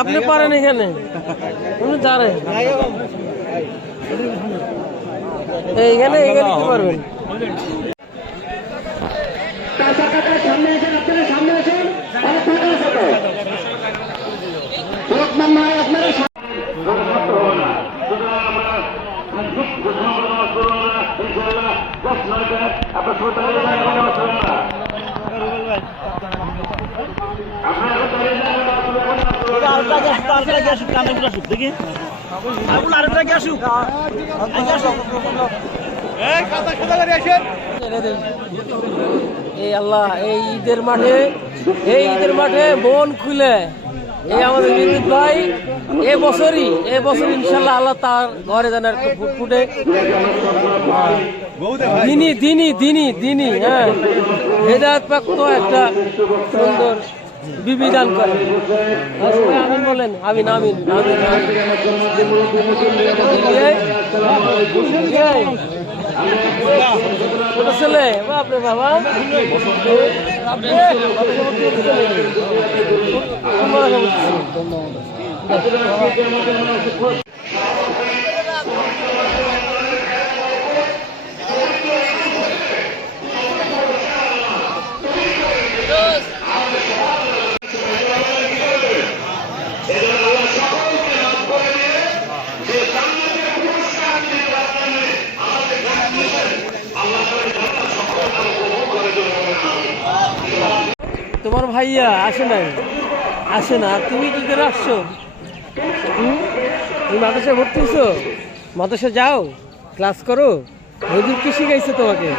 আপনি পারেন এখানে এইখানে এইখানে কি পারবেন। এই আল্লাহ এই ঈদের মাঠে মন খুলে এই আমাদের বিদ্যুৎ ভাই এ বছর ইনশাল্লাহ আল্লাহ তার ঘরে যেন একটা ফুটে দিনী হ্যাঁ হেদায়েত প্রাপ্ত একটা সুন্দর বিবিধান করে। আমিন বলেন, আমিন আমিন আমিন। ছোট ছেলে বাপরে বাবা তোমার ভাইয়া আসে না তুমি কি করে আসছো? তুমি মাদ্রাসায় ভর্তি হচ্ছো, মাদ্রাসা যাও, ক্লাস করো। হুজুর কি শিখাইছে তোমাকে?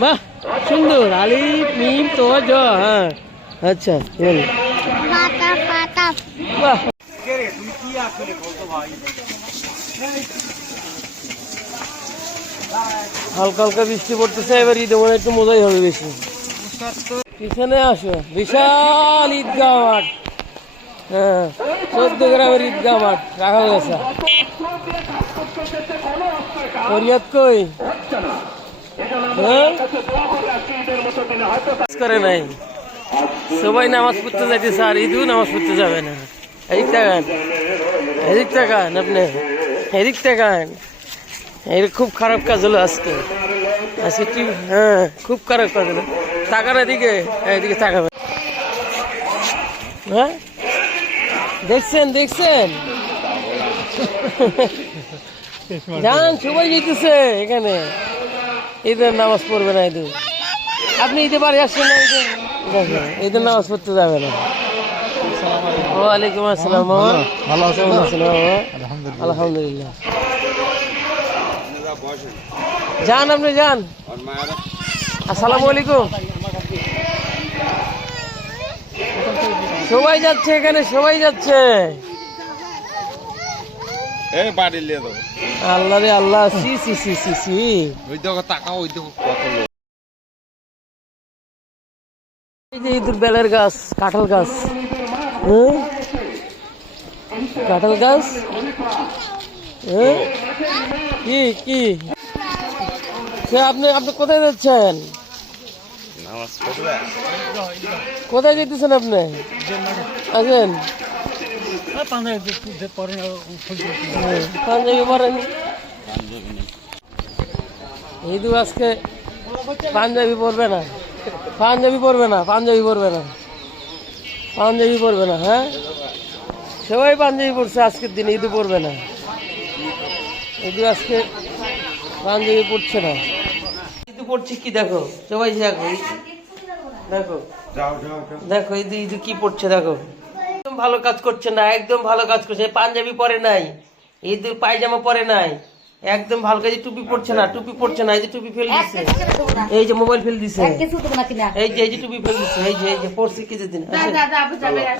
বাহ সুন্দর, আলিফ মিম তো জ। হ্যাঁ আচ্ছা বাহ। হালকা হালকা বৃষ্টি পড়তেছে, এবার ঈদে মনে একটু মজাই হবে বেশি। পিছনে আসো, বিশাল ঈদগাহ মাঠ। হ্যাঁ 14 গ্রামের ঈদগাহ মাঠ রাখা গেছে। ফরিয়াদ কই করে নাই, সবাই নামাজ পড়তে যাইতেছে আর ঈদও নামাজ পড়তে যাবে না। এদিক তাকান আপনি, এদিক তাকান। এটা খুব খারাপ কাজ হলো আজকে। হ্যাঁ খুব খারাপ কাজ হলো। তাকান এদিকে, এদিকে তাকাবেন। হ্যাঁ দেখছেন যান, সবাই যেতেছে এখানে। ঈদের নামাজ পড়বে না, ঈদের আপনি ঈদে বাড়ি আসছেন না, ঈদের নামাজ পড়তে যাবে না। ওয়ালাইকুম আসসালাম মামা, ভালো আছেন? আলহামদুলিল্লাহ। যান আপনি যান। আসসালামু আলাইকুম। সবাই যাচ্ছে এখানে, সবাই যাচ্ছে। আল্লাহ রে আল্লাহ, সি সি সি সি সি। এই যে ইঁদুর বেলের গাছ, কাঁঠাল গাছ, কাঁঠাল গাছ। কি কি আপনি কোথায় যাচ্ছেন? কোথায় যেতেছেন আপনি? আছেন পাঞ্জাবি পরেন? ঈদু আজকে পাঞ্জাবি পরবে না, পাঞ্জাবি পরবে না, পাঞ্জাবি পরবে না, পাঞ্জাবি পরবে না। হ্যাঁ সবাই পাঞ্জাবি পরছে আজকের দিনে, ঈদু পরবে না। ঈদু আজকে পাঞ্জাবি পড়ছে না, ঈদু পড়ছে কি দেখো, সবাই দেখো দেখো দেখো ঈদু কি পড়ছে দেখো। একদম ভালো কাজ করছে না, একদম ভালো কাজ করছে। পাঞ্জাবি পরে নাই, ঈদুর পায়জামা পরে নাই, একদম ভালো কাজ। টুপি পড়ছে না, টুপি পড়ছে না, এই যে টুপি ফেল দিচ্ছে, এই যে মোবাইল ফেল দিচ্ছে, এই যে টুপি ফেল দিচ্ছে, এই যে পড়ছে কি দিন।